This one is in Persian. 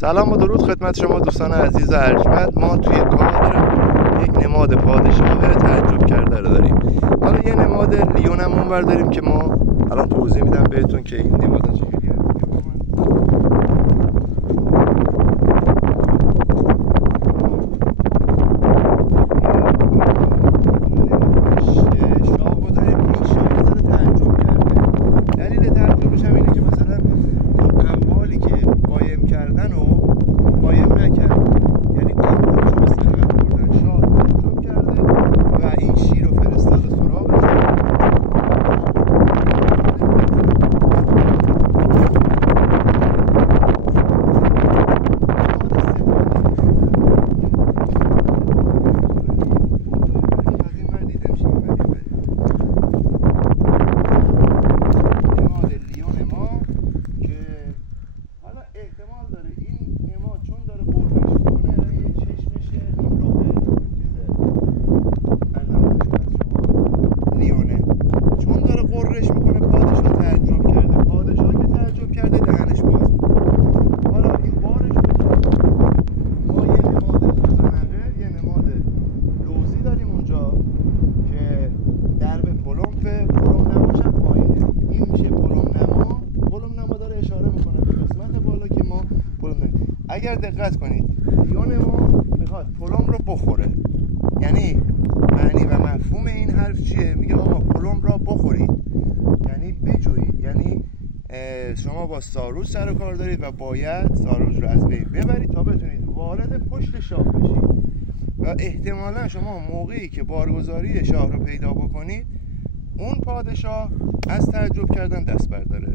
سلام و درود خدمت شما دوستان عزیز ارجمند. ما توی کادر یک نماد پادشاه تعجب کرده رو داریم. حالا یه نماد لیون هم اونور داریم که ما الان توضیح میدم بهتون که این نماد چجوریه. اگر دقت کنید لیون ما میخواد پلم رو بخوره، یعنی معنی و مفهوم این حرف چیه؟ میگه آقا پلم را بخورید، یعنی بجویید، یعنی شما با ساروج سر و کار دارید و باید ساروج رو از بین ببرید تا بتونید وارد پشت شاه بشید و احتمالا شما موقعی که بارگذاری شاه رو پیدا بکنید اون پادشاه از تعجب کردن دست برداره.